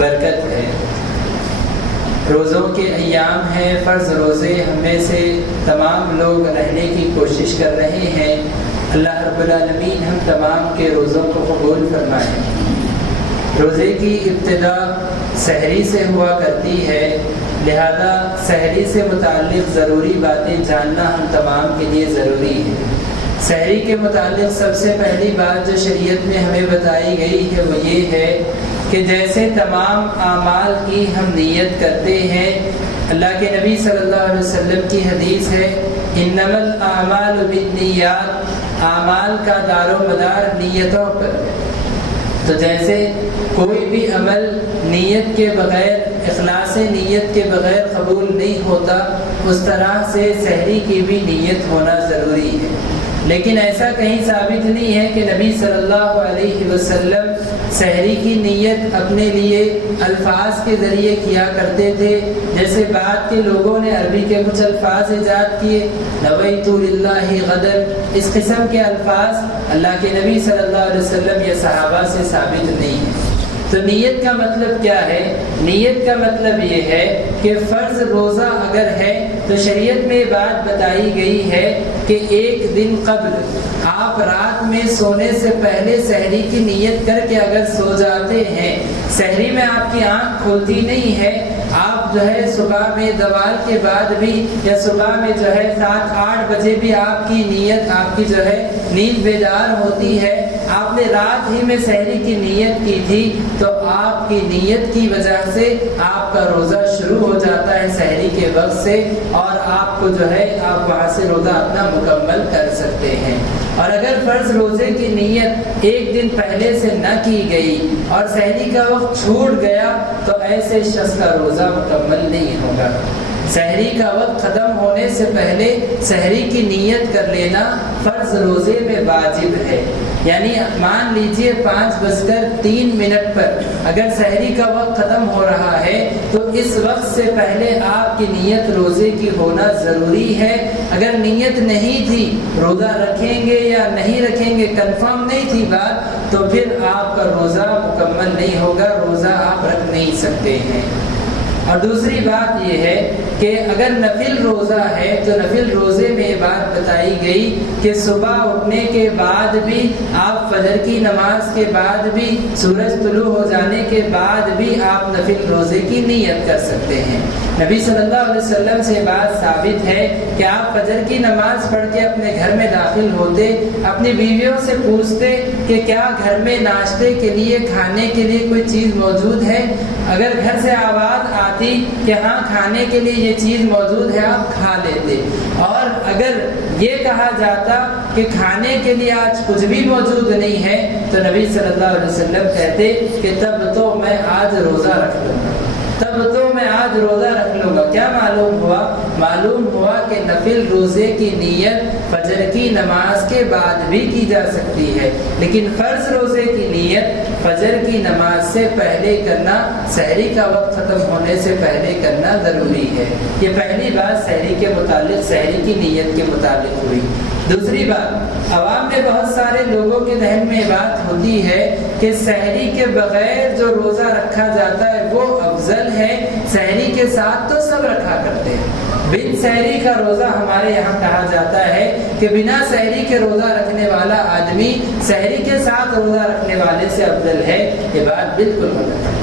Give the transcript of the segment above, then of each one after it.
برکت ہے۔ روزوں کے ایام ہیں، فرض روزے ہم میں سے تمام لوگ رہنے کی کوشش کر رہے ہیں۔ اللہ رب العالمین ہم تمام کے روزوں کو قبول فرمائے۔ روزے کی ابتدا سحری سے ہوا کرتی ہے، لہذا سحری سے متعلق ضروری باتیں جاننا ہم تمام کے لیے ضروری ہے۔ سحری کے متعلق سب سے پہلی بات جو شریعت میں ہمیں بتائی گئی ہے وہ یہ ہے کہ جیسے تمام اعمال کی ہم نیت کرتے ہیں، اللہ کے نبی صلی اللہ علیہ وسلم کی حدیث ہے انما الاعمال بالنیات، اعمال کا دار و مدار نیتوں پر ہے۔ تو جیسے کوئی بھی عمل نیت کے بغیر، اخلاص نیت کے بغیر قبول نہیں ہوتا، اس طرح سے سحری کی بھی نیت ہونا ضروری ہے۔ لیکن ایسا کہیں ثابت نہیں ہے کہ نبی صلی اللہ علیہ وسلم سحری کی نیت اپنے لیے الفاظ کے ذریعے کیا کرتے تھے، جیسے بعد کے لوگوں نے عربی کے کچھ الفاظ ایجاد کیے، نویت للہ غدن، اس قسم کے الفاظ اللہ کے نبی صلی اللہ علیہ وسلم یا صحابہ سے ثابت نہیں ہے۔ تو نیت کا مطلب کیا ہے؟ نیت کا مطلب یہ ہے کہ فرض روزہ اگر ہے تو شریعت میں بات بتائی گئی ہے کہ ایک دن قبل آپ رات میں سونے سے پہلے سحری کی نیت کر کے اگر سو جاتے ہیں، سحری میں آپ کی آنکھ کھولتی نہیں ہے، آپ جو ہے صبح میں زوال کے بعد بھی یا صبح میں جو ہے 7-8 بجے بھی آپ کی نیت، آپ کی جو ہے نیند بیدار ہوتی ہے، آپ نے رات ہی میں سحری کی نیت کی تھی، تو آپ کی نیت کی وجہ سے آپ کا روزہ شروع ہو جاتا ہے سحری کے وقت سے، اور آپ کو جو ہے آپ وہاں سے روزہ اپنا مکمل کر سکتے ہیں۔ اور اگر فرض روزے کی نیت ایک دن پہلے سے نہ کی گئی اور سحری کا وقت چھوٹ گیا تو ایسے شخص کا روزہ مکمل نہیں ہوگا۔ سحری کا وقت ختم ہونے سے پہلے سحری کی نیت کر لینا فرض روزے میں واجب ہے۔ یعنی مان لیجئے 5:03 پر اگر سحری کا وقت ختم ہو رہا ہے تو اس وقت سے پہلے آپ کی نیت روزے کی ہونا ضروری ہے۔ اگر نیت نہیں تھی، روزہ رکھیں گے یا نہیں رکھیں گے کنفرم نہیں تھی بات، تو پھر آپ کا روزہ مکمل نہیں ہوگا، روزہ آپ رکھ نہیں سکتے ہیں۔ اور دوسری بات یہ ہے کہ اگر نفل روزہ ہے تو نفل روزے میں بات بتائی گئی کہ صبح اٹھنے کے بعد بھی، آپ فجر کی نماز کے بعد بھی، سورج طلوع ہو جانے کے بعد بھی آپ نفل روزے کی نیت کر سکتے ہیں۔ نبی صلی اللہ علیہ وسلم سے بات ثابت ہے کہ آپ فجر کی نماز پڑھ کے اپنے گھر میں داخل ہوتے، اپنی بیویوں سے پوچھتے کہ کیا گھر میں ناشتے کے لیے، کھانے کے لیے کوئی چیز موجود ہے۔ اگر گھر سے آواز آتی کہ ہاں کھانے کے لیے یہ چیز موجود ہے، آپ کھا لیتے، اور اگر یہ کہا جاتا کہ کھانے کے لیے آج کچھ بھی موجود نہیں ہے تو نبی صلی اللہ علیہ وسلم کہتے کہ تب تو میں آج روزہ رکھ لوں گا، تب تو میں آج روزہ رکھ لوں گا۔ کیا معلوم ہوا؟ معلوم ہوا کہ نفل روزے کی نیت فجر کی نماز کے بعد بھی کی جا سکتی ہے، لیکن فرض روزے کی نیت فجر کی نماز سے پہلے کرنا، سحری کا وقت ختم ہونے سے پہلے کرنا ضروری ہے۔ یہ پہلی بات سحری کے متعلق، سحری کی نیت کے متعلق ہوئی۔ دوسری بات، عوام میں بہت سارے لوگوں کے ذہن میں بات ہوتی ہے کہ سحری کے بغیر جو روزہ رکھا جاتا ہے وہ افضل ہے، سحری کے ساتھ تو سب رکھا کرتے ہیں۔ بن سحری کا روزہ ہمارے یہاں کہا جاتا ہے کہ بنا سحری کے روزہ رکھنے والا آدمی سحری کے ساتھ روزہ رکھنے والے سے افضل ہے۔ یہ بات بالکل غلط ہے،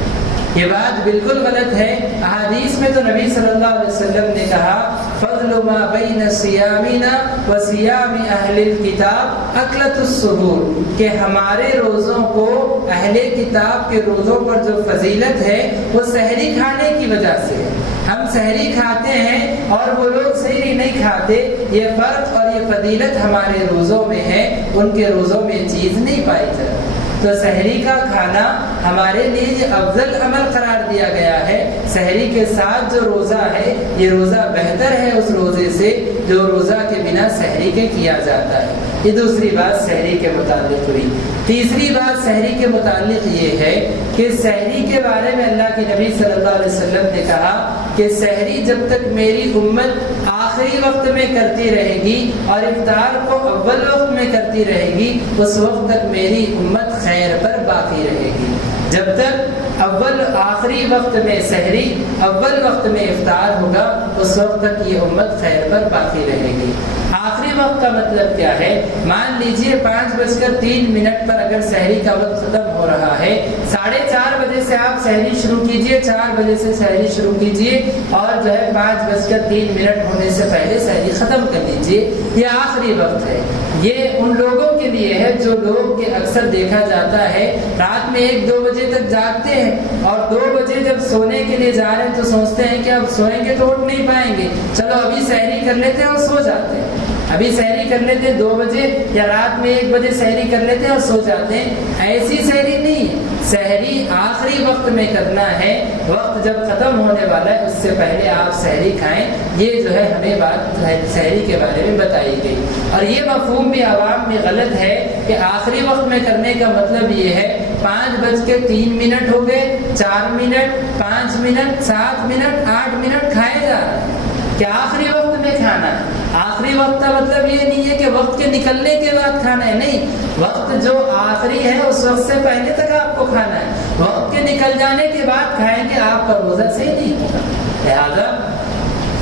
یہ بات بالکل غلط ہے۔ احادیث میں تو نبی صلی اللہ علیہ وسلم نے کہا فضل ما بین صیامنا و صیام اہل الکتاب اکلۃ السحور، کہ ہمارے روزوں کو اہل کتاب کے روزوں پر جو فضیلت ہے وہ سحری کھانے کی وجہ سے ہے۔ ہم سحری کھاتے ہیں اور وہ لوگ سحری نہیں کھاتے، یہ فرق اور یہ فضیلت ہمارے روزوں میں ہے، ان کے روزوں میں چیز نہیں پائی جاتی۔ تو سحری کا کھانا ہمارے لیے یہ افضل عمل قرار دیا گیا ہے۔ سحری کے ساتھ جو روزہ ہے یہ روزہ بہتر ہے اس روزے سے جو روزہ کے بنا سحری کے کیا جاتا ہے۔ یہ دوسری بات سحری کے متعلق ہوئی۔ تیسری بات سحری کے متعلق یہ ہے کہ سحری کے بارے میں اللہ کے نبی صلی اللہ علیہ وسلم نے کہا کہ سحری جب تک میری امت آخری وقت میں کرتی رہے گی اور افطار کو اول وقت میں کرتی رہے گی، اس وقت تک میری امت خیر پر باقی رہے گی۔ جب تک اول آخری وقت میں سحری، اول وقت میں افطار ہوگا، اس وقت تک یہ امت خیر پر باقی رہے گی۔ آخری وقت کا مطلب کیا ہے؟ مان لیجئے 5:03 پر اگر سحری کا وقت ختم ہو رہا ہے، 4:30 بجے سے آپ سحری شروع کیجئے، 4 بجے سے سحری شروع کیجئے، اور جو ہے 5:03 ہونے سے پہلے سحری ختم کر لیجئے۔ یہ آخری وقت ہے۔ یہ ان لوگوں کے لیے ہے جو لوگ کے اکثر دیکھا جاتا ہے رات میں 1-2 بجے تک جاگتے ہیں، اور 2 بجے جب سونے کے لیے جا رہے ہیں تو سوچتے ہیں کہ اب سوئیں گے تو اٹھ نہیں پائیں گے، چلو ابھی سحری کر لیتے ہیں اور سو جاتے ہیں، ابھی سحری کر لیتے ہیں 2 بجے یا رات میں 1 بجے سحری کر لیتے ہیں اور سو جاتے ہیں۔ ایسی سحری نہیں ہے، سحری آخری وقت میں کرنا ہے، وقت جب ختم ہونے والا ہے اس سے پہلے آپ سحری کھائیں۔ یہ جو ہے ہمیں بات سحری کے بارے میں بتائی گئی، اور یہ مفہوم بھی عوام میں غلط ہے کہ آخری وقت میں کرنے کا مطلب یہ ہے 5:03 ہو گئے، 4 منٹ، 5 منٹ، 7 منٹ، 8 منٹ کھائے جا رہے ہیں کہ آخری وقت میں کھانا ہے۔ آخری وقت کا مطلب یہ نہیں ہے کہ وقت کے نکلنے کے بعد کھانا ہے، نہیں، وقت جو آخری ہے اس وقت سے پہلے تک آپ کو کھانا ہے، وقت کے نکل جانے کے بعد کھائیں گے آپ کا روزہ صحیح نہیں ہوگا۔ لہذا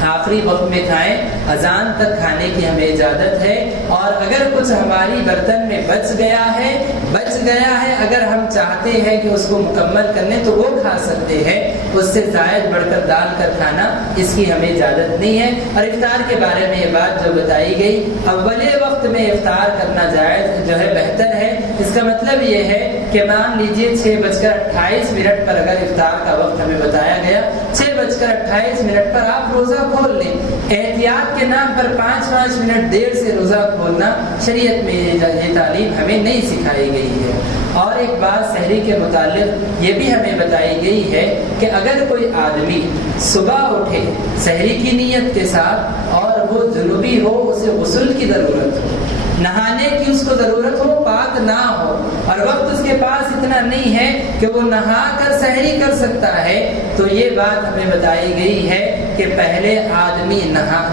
آخری وقت میں کھائیں، اذان تک کھانے کی ہمیں اجازت ہے، اور اگر کچھ ہماری برتن میں بچ گیا ہے اگر ہم چاہتے ہیں کہ اس کو مکمل کر لیں تو وہ کھا سکتے ہیں، اس سے زائد بڑھ کر ڈال کر کھانا اس کی ہمیں اجازت نہیں ہے۔ اور افطار کے بارے میں یہ بات جو بتائی گئی، اولے وقت میں افطار کرنا جائز جو ہے بہتر ہے۔ اس کا مطلب یہ ہے کہ مان لیجئے 6:28 پر اگر افطار کا وقت ہمیں بتایا گیا، 6:28 پر آپ روزہ کھول لیں۔ احتیاط کے نام پر 5 منٹ دیر سے روزہ کھولنا شریعت میں یہ تعلیم ہمیں نہیں سکھائی گئی ہے۔ اور ایک بات سحری کے متعلق یہ بھی ہمیں بتائی گئی ہے کہ اگر کوئی آدمی صبح اٹھے سحری کی نیت کے ساتھ اور وہ جنوبی ہو، اسے غسل کی ضرورت ہو، نہانے کی اس کو ضرورت ہو، پاک نہ ہو، اور وقت اس کے پاس اتنا نہیں ہے کہ وہ نہا کر سحری کر سکتا ہے، تو یہ بات ہمیں بتائی گئی ہے کہ پہلے آدمی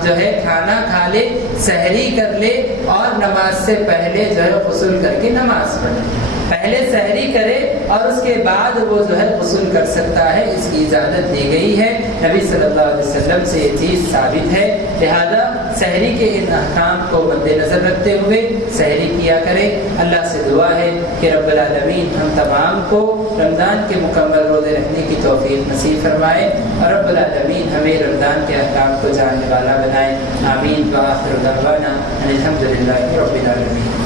جو ہے کھانا کھا لے، سحری کر لے، اور نماز سے پہلے جو ہے غسل کر کے نماز پڑھے۔ پہلے سحری کرے اور اس کے بعد وہ جو ہے غسل کر سکتا ہے، اس کی اجازت دی گئی ہے۔ نبی صلی اللہ علیہ وسلم سے یہ چیز ثابت ہے۔ لہذا سحری کے ان احکام کو مد نظر رکھتے ہوئے سحری کیا کریں۔ اللہ سے دعا ہے کہ رب العالمین ہم تمام کو رمضان کے مکمل روزے رکھنے کی توفیق نصیب فرمائے، اور رب العالمین ہمیں رمضان کے احکام کو جاننے والا بنائے۔ آمین۔ وآخر دعوانا ان الحمد للہ رب العالمین۔